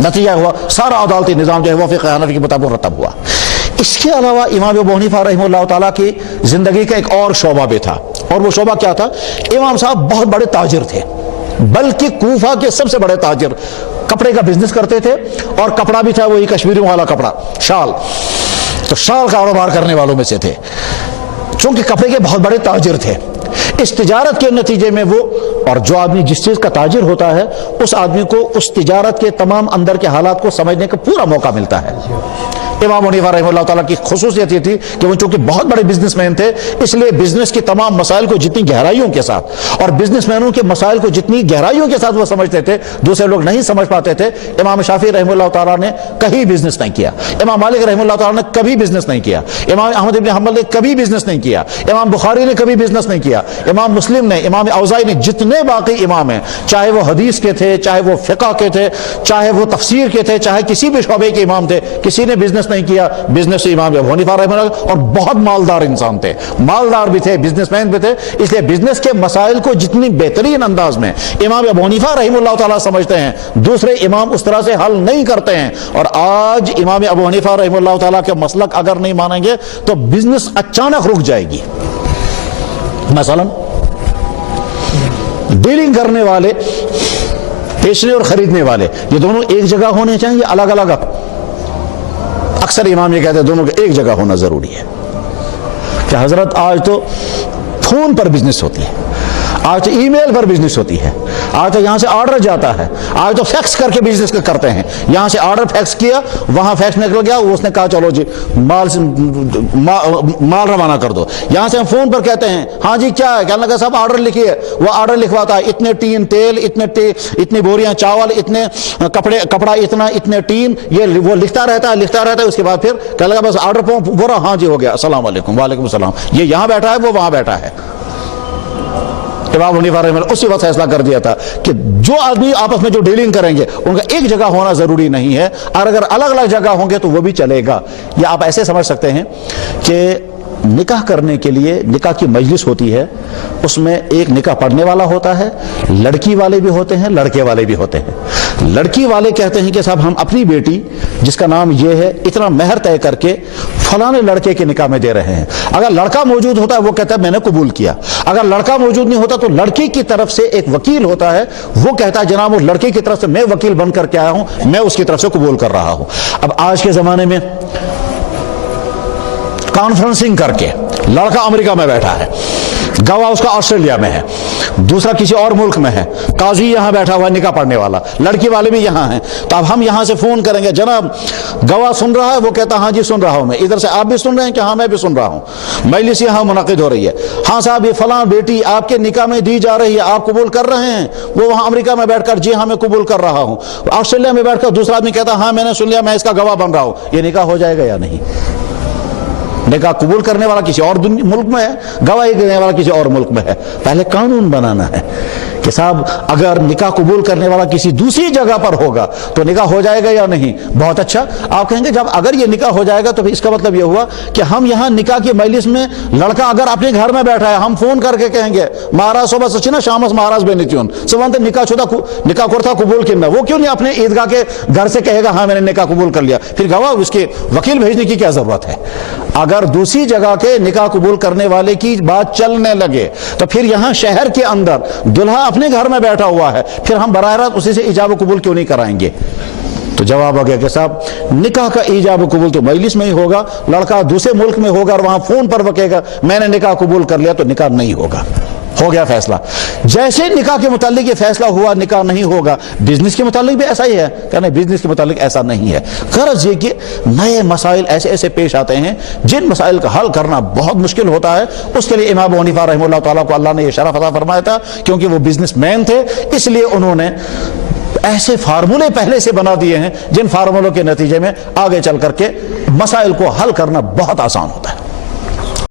नतीजा हुआ सारा अदालती निज़ाम जो है वो फ़िक़्ह हनफ़ी के मुताबिक रतब हुआ। इसके अलावा इमाम अबू हनीफा रहमतुल्लाह ताला की ज़िंदगी का एक और शोबा भी था, और वो शोबा क्या था? इमाम साहब बहुत बड़े ताजिर थे, बल्कि कूफा के सबसे बड़े ताजिर, कपड़े का बिजनेस करते थे, और कपड़ा भी था वही कश्मीरी वाला कपड़ा, शाल, तो शाल कारोबार करने वालों में से थे। चूंकि कपड़े के बहुत बड़े ताजिर थे, इस तिजारत के नतीजे में वो, और जो आदमी जिस चीज़ का ताजिर होता है उस आदमी को उस तिजारत के तमाम अंदर के हालात को समझने का पूरा मौका मिलता है। इमाम हनीफा रहमतुल्लाह ताला की खुसूसियत ये थी कि वो चूंकि बहुत बड़े बिजनेसमैन थे, इसलिए बिजनेस के तमाम मसाइल को जितनी गहराइयों के साथ और बिजनेसमैनों के मसाइल को जितनी गहराइयों के साथ वो समझते थे, दूसरे लोग नहीं समझ पाते थे। इमाम शाफी रहमतुल्लाह ताला ने कहीं बिजनेस नहीं किया, इमाम मालिक रहमतुल्लाह ताला ने कभी बिजनेस नहीं किया, इमाम अहमद इब्न हंबल ने कभी बिजनेस नहीं किया, इमाम बुखारी ने कभी बिजनेस नहीं किया, इमाम मुस्लिम ने, इमाम औज़ाई ने, जितने बाकी इमाम हैं, चाहे वो हदीस के थे, चाहे वो फ़िक़्ह के थे, चाहे वो तफसीर के थे, चाहे किसी भी शोबे के इमाम थे, किसी ने बिजनेस नहीं किया। बिजनेस से इमाम अबू हनीफा रहमतुल्लाह, और बहुत मालदार इंसान थे, मालदार भी थे, बिजनेसमैन भी थे, इसलिए बिजनेस के मसाइल को जितनी बेहतरीन अंदाज में इमाम अबू हनीफा रहमतुल्लाह ताला समझते हैं, दूसरे इमाम उस तरह से हल नहीं करते हैं। और आज इमाम अबू हनीफा रहमतुल्लाह ताला के मसलक अगर नहीं मानेंगे तो बिजनेस अचानक रुक जाएगी। मसलन डीलिंग करने वाले, बेचने और खरीदने वाले, ये दोनों एक जगह होने चाहिए, अलग अलग? अक्सर इमाम ये कहते हैं दोनों के एक जगह होना जरूरी है। क्या हजरत, आज तो फोन पर बिजनेस होती है, आज तो ईमेल पर बिजनेस होती है, आज तो यहाँ से ऑर्डर जाता है, आज तो फैक्स करके बिजनेस करते हैं। यहाँ से ऑर्डर फैक्स किया, वहाँ फैक्स निकल गया, उसने कहा चलो जी माल रवाना कर दो। यहाँ से हम फोन पर कहते हैं हाँ जी क्या है, कहने लगा साहब ऑर्डर लिखिए, वो ऑर्डर लिखवाता है, इतने टीन तेल, इतनी बोरियां चावल, इतने कपड़ा इतना, इतने टीन, ये वो लिखता रहता है। उसके बाद फिर कहने लगा बस ऑर्डर पूरा, हाँ जी हो गया, अस्सलाम वालेकुम, वालेकुम सलाम। ये यहाँ बैठा है, वो वहाँ बैठा है। इमाम हनीफा रहमतुल्लाह उसी वक्त फैसला कर दिया था कि जो आदमी आपस में जो डीलिंग करेंगे उनका एक जगह होना जरूरी नहीं है, और अगर अलग अलग जगह होंगे तो वो भी चलेगा। या आप ऐसे समझ सकते हैं कि निकाह करने के लिए निकाह की मजलिस होती है, उसमें एक निकाह पढ़ने वाला होता है, लड़की वाले भी होते हैं, लड़के वाले भी होते हैं। लड़की वाले कहते हैं कि साहब हम अपनी बेटी जिसका नाम ये है, इतना महर तय करके फलाने लड़के के निकाह में दे रहे हैं। अगर लड़का मौजूद होता है वो कहता है मैंने कबूल किया, अगर लड़का मौजूद नहीं होता तो लड़की की तरफ से एक वकील होता है, वो कहता है जनाब वो लड़की की तरफ से मैं वकील बन करके आया हूं, मैं उसकी तरफ से कबूल कर रहा हूं। अब आज के जमाने में कॉन्फ्रेंसिंग करके लड़का अमेरिका में बैठा है, गवाह उसका ऑस्ट्रेलिया में है, दूसरा किसी और मुल्क में है, काजी यहां बैठा हुआ है निकाह पढ़ने वाला, लड़की वाले भी यहां हैं। तो अब हम यहां से फोन करेंगे जनाब गवाह सुन रहा है, वो कहता हाँ जी सुन रहा हूं मैं, इधर से आप भी सुन रहे हैं कि हाँ मैं भी सुन रहा हूं, मजलिस यहां मुनक़िद हो रही है, हाँ साहब ये फलां बेटी आपके निकाह में दी जा रही है, आप कबूल कर रहे हैं? वो वहां अमेरिका में बैठकर जी हाँ मैं कबूल कर रहा हूं। ऑस्ट्रेलिया में बैठकर दूसरा आदमी कहता हाँ मैंने सुन लिया, मैं इसका गवाह बन रहा हूं। ये निकाह हो जाएगा या नहीं? निकाह कबूल करने वाला किसी और मुल्क में है, गवाही देने वाला किसी और मुल्क में है। पहले कानून बनाना है कि साहब अगर निकाह कबूल करने वाला किसी दूसरी जगह पर होगा तो निकाह हो जाएगा या नहीं। बहुत अच्छा, आप कहेंगे जब अगर ये निकाह हो जाएगा तो इसका मतलब ये हुआ कि हम यहाँ निकाह की मजलिस में लड़का अगर अपने घर में बैठा है, हम फोन करके कहेंगे महाराज सुबह सचिना शामस महाराज बेनित्यून सुबह निकाह शुदा निकाह कोर्था कबूल किया, वो क्यों नहीं अपने ईदगाह के घर से कहेगा हाँ मैंने निकाह कबूल कर लिया? फिर गवाह उसके वकील भेजने की क्या जरूरत है? अगर दूसरी जगह के निकाह कबूल करने वाले की बात चलने लगे तो फिर यहां शहर के अंदर दुल्हा अपने घर में बैठा हुआ है, फिर हम बराह रास्त उसी से इजाब कबूल क्यों नहीं कराएंगे? तो जवाब आ गया कि साहब निकाह का इजाब कबूल तो मजलिस में ही होगा, लड़का दूसरे मुल्क में होगा और वहां फोन पर बकेगा मैंने निकाह कबूल कर लिया, तो निकाह नहीं होगा। हो गया फैसला। जैसे निकाह के मुतालिक ये फैसला हुआ निकाह नहीं होगा, बिजनेस के मुतालिक भी ऐसा ही है? कहना बिजनेस के मुतालिक ऐसा नहीं है। गरज ये कि नए मसाइल ऐसे ऐसे पेश आते हैं जिन मसाइल का हल करना बहुत मुश्किल होता है। उसके लिए इमाम अबू हनीफा रहमतुल्लाह ताला को अल्लाह ने यह शरफ अता फरमाया था, क्योंकि वो बिजनेसमैन थे, इसलिए उन्होंने ऐसे फार्मूले पहले से बना दिए हैं जिन फार्मूलों के नतीजे में आगे चल करके मसाइल को हल करना बहुत आसान होता है।